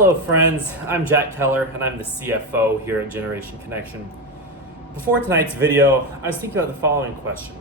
Hello friends, I'm Jack Keller and I'm the CFO here at Generation Connection. Before tonight's video, I was thinking about the following question.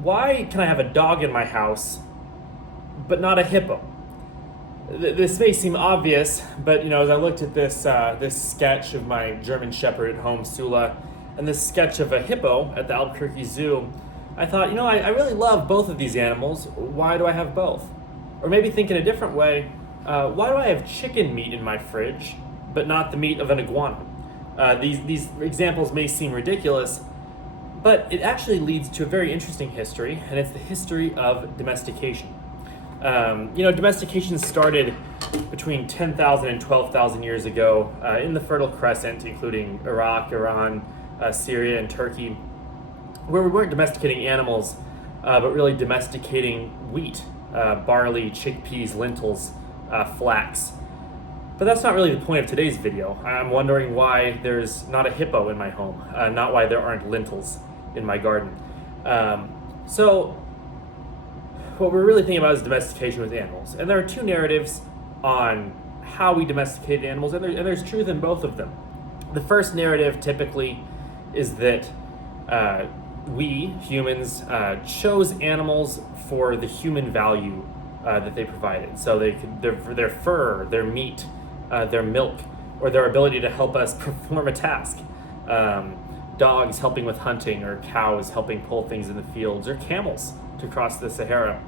Why can I have a dog in my house, but not a hippo? This may seem obvious, but as I looked at this sketch of my German Shepherd at home, Sula, and this sketch of a hippo at the Albuquerque Zoo, I thought, I really love both of these animals. Why do I have both? Or maybe think in a different way, why do I have chicken meat in my fridge, but not the meat of an iguana? These examples may seem ridiculous, but it actually leads to a very interesting history, and it's the history of domestication. Domestication started between 10,000 and 12,000 years ago in the Fertile Crescent, including Iraq, Iran, Syria, and Turkey, where we weren't domesticating animals, but really domesticating wheat, barley, chickpeas, lentils, flax. But that's not really the point of today's video. I'm wondering why there's not a hippo in my home, not why there aren't lentils in my garden. So what we're really thinking about is domestication with animals. And there are two narratives on how we domesticate animals, and there's truth in both of them. The first narrative typically is that we, humans, chose animals for the human value that they provided. So their fur, their meat, their milk, or their ability to help us perform a task. Dogs helping with hunting, or cows helping pull things in the fields, or camels to cross the Sahara.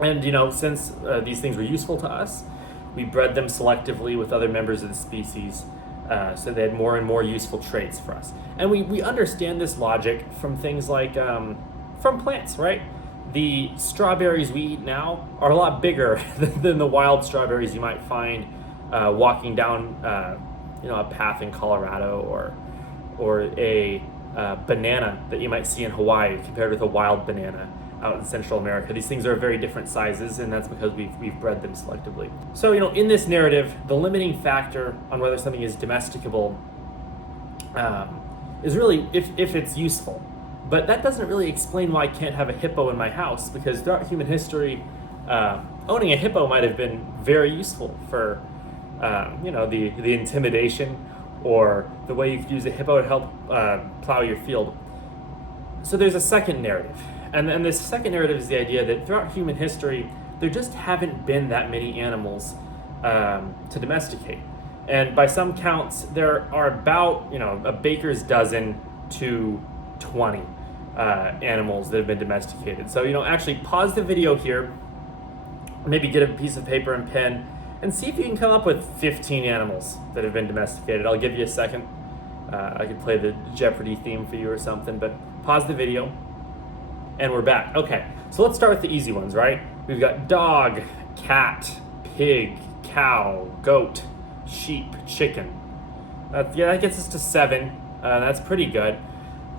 And since these things were useful to us, we bred them selectively with other members of the species, so they had more and more useful traits for us. And we understand this logic from things like from plants, right? The strawberries we eat now are a lot bigger than the wild strawberries you might find walking down a path in Colorado, or a banana that you might see in Hawaii compared with a wild banana out in Central America. These things are very different sizes, and that's because we've bred them selectively. So in this narrative, the limiting factor on whether something is domesticable is really if it's useful. But that doesn't really explain why I can't have a hippo in my house, because throughout human history, owning a hippo might have been very useful for the intimidation, or the way you could use a hippo to help plow your field. So there's a second narrative. And this second narrative is the idea that throughout human history, there just haven't been that many animals to domesticate. And by some counts, there are about a baker's dozen to 20 animals that have been domesticated. So actually pause the video here, maybe get a piece of paper and pen, and see if you can come up with 15 animals that have been domesticated. I'll give you a second. I could play the Jeopardy theme for you or something, but pause the video. And we're back. Okay, so let's start with the easy ones, right? We've got dog, cat, pig, cow, goat, sheep, chicken. That gets us to 7. That's pretty good.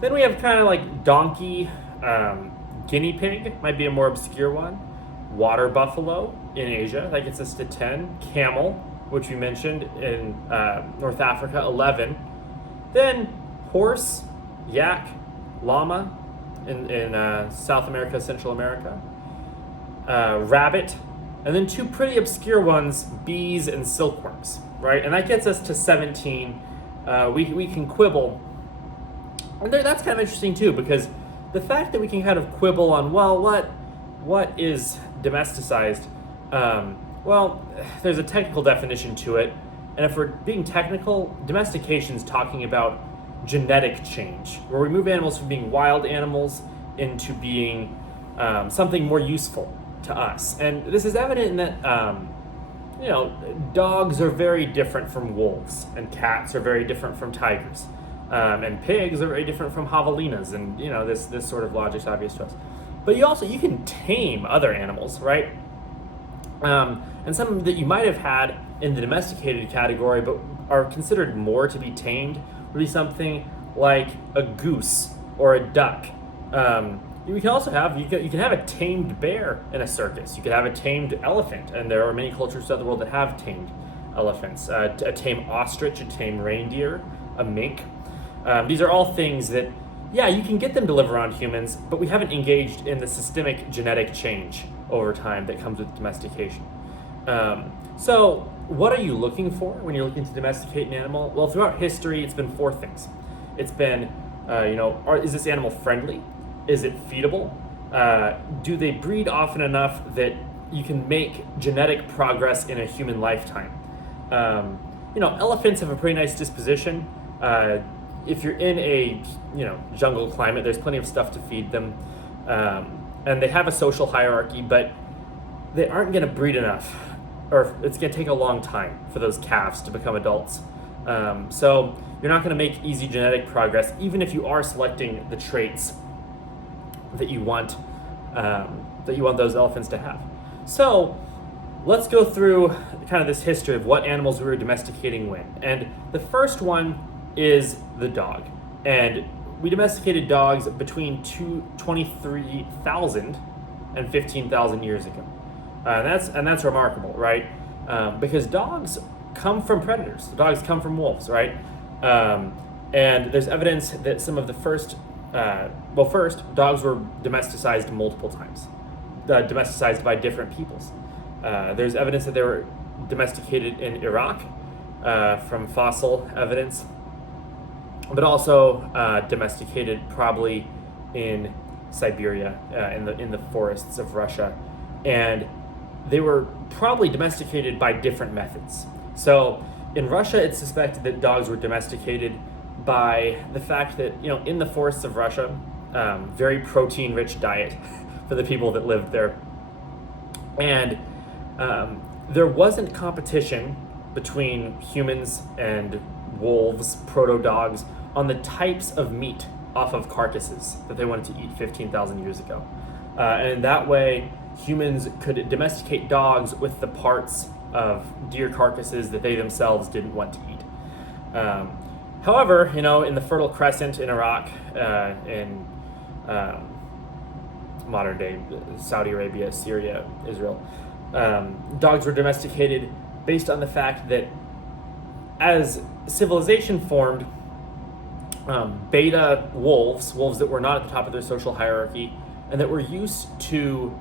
Then we have kind of like donkey, guinea pig, might be a more obscure one. Water buffalo in Asia, that gets us to 10. Camel, which we mentioned in North Africa, 11. Then horse, yak, llama, in South America, Central America, rabbit, and then 2 pretty obscure ones, bees and silkworms, right? And that gets us to 17. We can quibble, and that's kind of interesting too, because the fact that we can kind of quibble on, what is domesticized? There's a technical definition to it, and if we're being technical, domestication is talking about genetic change, where we move animals from being wild animals into being something more useful to us. And this is evident in that dogs are very different from wolves, and cats are very different from tigers, and pigs are very different from javelinas, and this sort of logic is obvious to us. But you can tame other animals, right? And some that you might have had in the domesticated category but are considered more to be tamed would be something like a goose or a duck. You can also have, you can have a tamed bear in a circus. You could have a tamed elephant, and there are many cultures throughout the world that have tamed elephants. A tame ostrich, a tame reindeer, a mink. These are all things that, you can get them to live around humans, but we haven't engaged in the systemic genetic change over time that comes with domestication. So what are you looking for when you're looking to domesticate an animal? Well, throughout history, it's been four things. It's been, is this animal friendly? Is it feedable? Do they breed often enough that you can make genetic progress in a human lifetime? Elephants have a pretty nice disposition. If you're in a jungle climate, there's plenty of stuff to feed them, and they have a social hierarchy, but they aren't going to breed enough, or it's going to take a long time for those calves to become adults. So you're not going to make easy genetic progress, even if you are selecting the traits that you want those elephants to have. So let's go through kind of this history of what animals we were domesticating when. And the first one is the dog. And we domesticated dogs between 23,000 and 15,000 years ago. And that's remarkable, right? Because dogs come from predators. Dogs come from wolves, right? And there's evidence that some of the first, dogs were domesticized multiple times, domesticized by different peoples. There's evidence that they were domesticated in Iraq from fossil evidence, but also domesticated probably in Siberia, in the forests of Russia, and they were probably domesticated by different methods. So in Russia, it's suspected that dogs were domesticated by the fact that in the forests of Russia, very protein-rich diet for the people that lived there, and there wasn't competition between humans and wolves, proto-dogs, on the types of meat off of carcasses that they wanted to eat 15,000 years ago. And that way, humans could domesticate dogs with the parts of deer carcasses that they themselves didn't want to eat. However, in the Fertile Crescent in Iraq, in modern day Saudi Arabia, Syria, Israel, dogs were domesticated based on the fact that as civilization formed, beta wolves that were not at the top of their social hierarchy and that were used to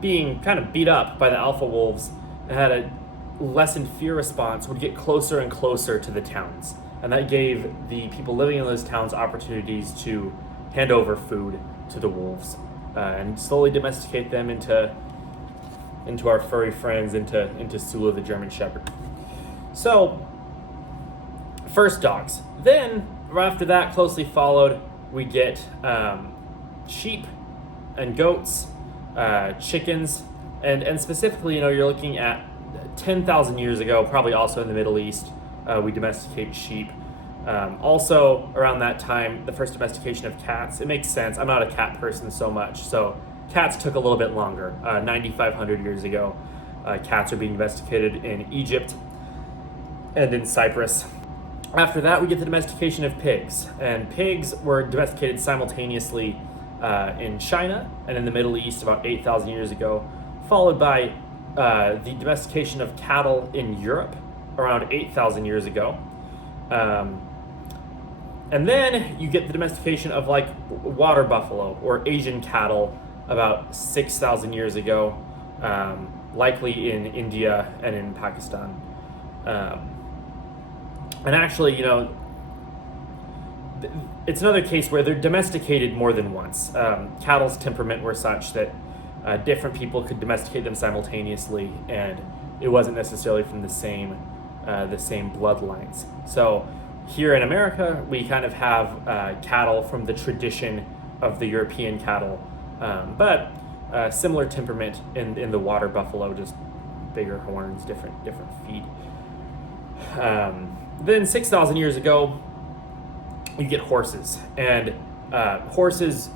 being kind of beat up by the alpha wolves and had a lessened fear response, would get closer and closer to the towns. And that gave the people living in those towns opportunities to hand over food to the wolves and slowly domesticate them into our furry friends, into Sula the German Shepherd. So, first dogs. Then, right after that, closely followed, we get sheep and goats, chickens, and specifically, you're looking at 10,000 years ago, probably also in the Middle East, we domesticated sheep. Also, around that time, the first domestication of cats. It makes sense. I'm not a cat person so much, so cats took a little bit longer. 9,500 years ago, cats are being domesticated in Egypt and in Cyprus. After that, we get the domestication of pigs, and pigs were domesticated simultaneously in China and in the Middle East about 8,000 years ago, followed by the domestication of cattle in Europe around 8,000 years ago. And then you get the domestication of like water buffalo or Asian cattle about 6,000 years ago, likely in India and in Pakistan. And actually, it's another case where they're domesticated more than once. Cattle's temperament were such that different people could domesticate them simultaneously, and it wasn't necessarily from the same bloodlines. So here in America, we kind of have cattle from the tradition of the European cattle, but similar temperament in the water buffalo, just bigger horns, different feet. Then 6,000 years ago, you get horses, and horses,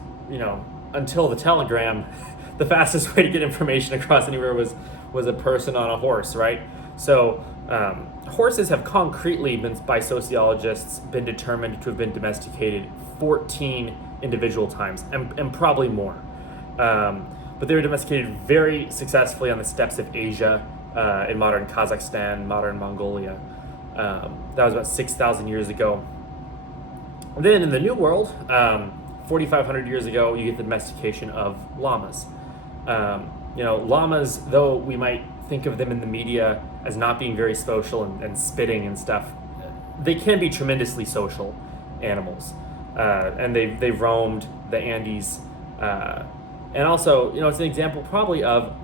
until the telegram, the fastest way to get information across anywhere was a person on a horse, right? So horses have concretely been, by sociologists, been determined to have been domesticated 14 individual times, and probably more. But they were domesticated very successfully on the steppes of Asia, in modern Kazakhstan, modern Mongolia. That was about 6,000 years ago. And then in the New World, 4,500 years ago, you get the domestication of llamas. Llamas, though we might think of them in the media as not being very social and spitting and stuff, they can be tremendously social animals. And they've roamed the Andes. And also, it's an example probably of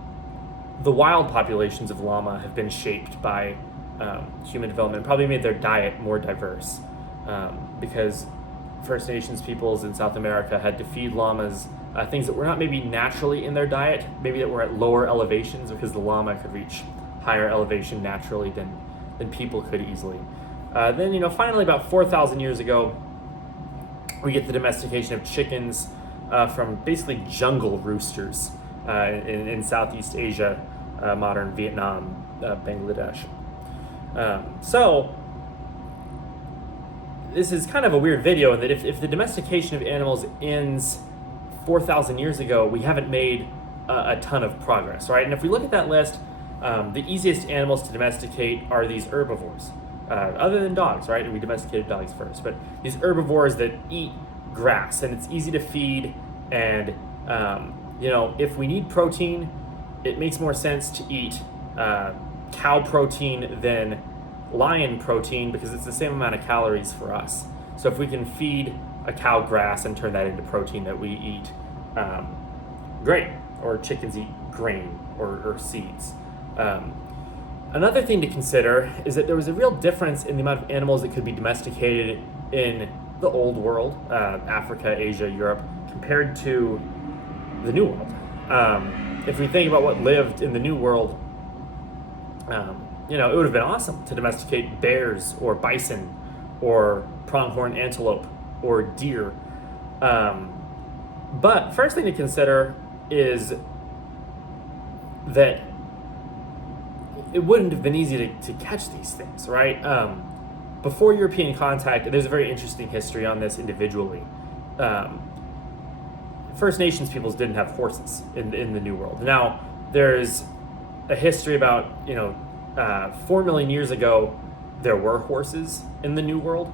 the wild populations of llama have been shaped by human development, probably made their diet more diverse, because First Nations peoples in South America had to feed llamas things that were not maybe naturally in their diet, maybe that were at lower elevations, because the llama could reach higher elevation naturally than people could easily. Then, finally, about 4,000 years ago, we get the domestication of chickens from basically jungle roosters in Southeast Asia, modern Vietnam, Bangladesh. So this is kind of a weird video in that if the domestication of animals ends 4,000 years ago, we haven't made a ton of progress, right? And if we look at that list, the easiest animals to domesticate are these herbivores, other than dogs, right? And we domesticated dogs first, but these herbivores that eat grass, and it's easy to feed, and if we need protein, it makes more sense to eat cow protein than lion protein, because it's the same amount of calories for us. So if we can feed a cow grass and turn that into protein that we eat, great. Or chickens eat grain or seeds. Another thing to consider is that there was a real difference in the amount of animals that could be domesticated in the old world, Africa, Asia, Europe, compared to the New World. If we think about what lived in the New World, it would have been awesome to domesticate bears or bison or pronghorn antelope or deer. But first thing to consider is that it wouldn't have been easy to catch these things, right? Before European contact, there's a very interesting history on this individually. First Nations peoples didn't have horses in the New World. Now, there's a history about, 4 million years ago, there were horses in the New World.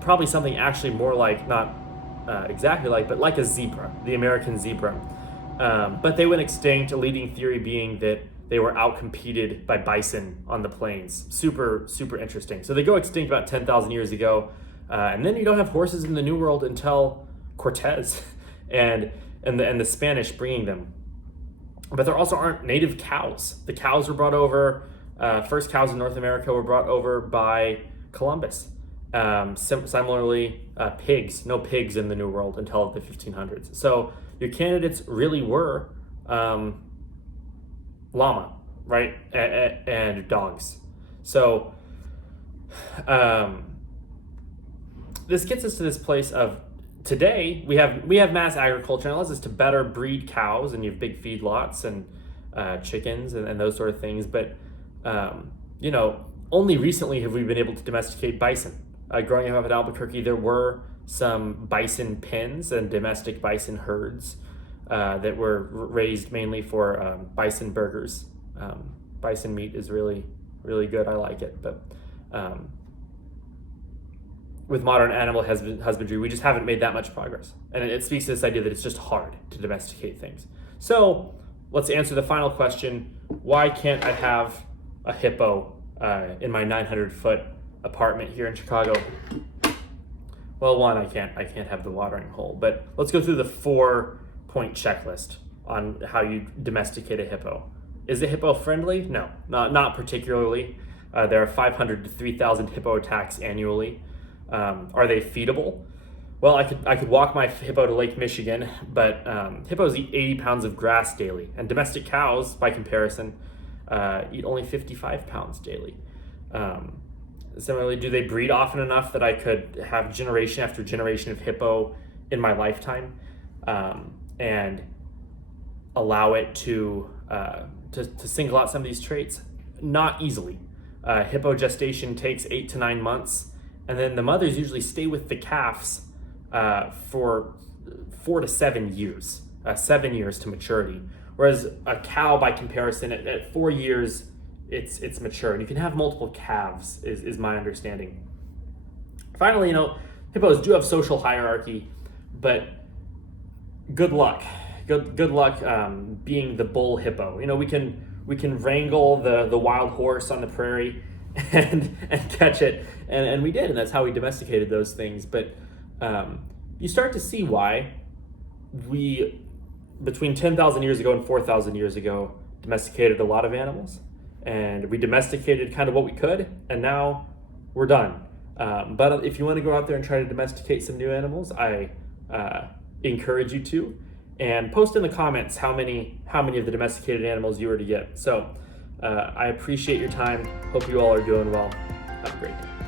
Probably something actually more like, not exactly like, but like a zebra, the American zebra. But they went extinct, a leading theory being that they were outcompeted by bison on the plains. Super, super interesting. So they go extinct about 10,000 years ago. And then you don't have horses in the New World until Cortez and the Spanish bringing them. But there also aren't native cows. The cows were brought over, first cows in North America were brought over by Columbus. Similarly, pigs, no pigs in the New World until the 1500s. So your candidates really were llama, right, and dogs. So this gets us to this place of today we have mass agriculture, and allows us to better breed cows, and you have big feedlots and chickens and those sort of things. But only recently have we been able to domesticate bison. Growing up in Albuquerque, there were some bison pens and domestic bison herds that were raised mainly for bison burgers. Bison meat is really, really good. I like it. But with modern animal husbandry, we just haven't made that much progress. And it speaks to this idea that it's just hard to domesticate things. So let's answer the final question. Why can't I have a hippo in my 900-foot apartment here in Chicago? Well, one, I can't have the watering hole, but let's go through the 4-point checklist on how you domesticate a hippo. Is the hippo friendly? No, not particularly. There are 500 to 3,000 hippo attacks annually. Are they feedable? Well, I could walk my hippo to Lake Michigan, but hippos eat 80 pounds of grass daily, and domestic cows, by comparison, eat only 55 pounds daily. Similarly, do they breed often enough that I could have generation after generation of hippo in my lifetime, and allow it to single out some of these traits? Not easily. Hippo gestation takes 8 to 9 months, and then the mothers usually stay with the calves for 4 to 7 years, 7 years to maturity. Whereas a cow, by comparison, at 4 years, it's mature. And you can have multiple calves, is my understanding. Finally, hippos do have social hierarchy, but good luck good luck being the bull hippo. We can wrangle the wild horse on the prairie and catch it, and we did, and that's how we domesticated those things. But you start to see why we, between 10,000 years ago and 4,000 years ago, domesticated a lot of animals, and we domesticated kind of what we could, and now we're done. But if you want to go out there and try to domesticate some new animals, I encourage you to, and post in the comments how many of the domesticated animals you were to get. So I appreciate your time. Hope you all are doing well. Have a great day.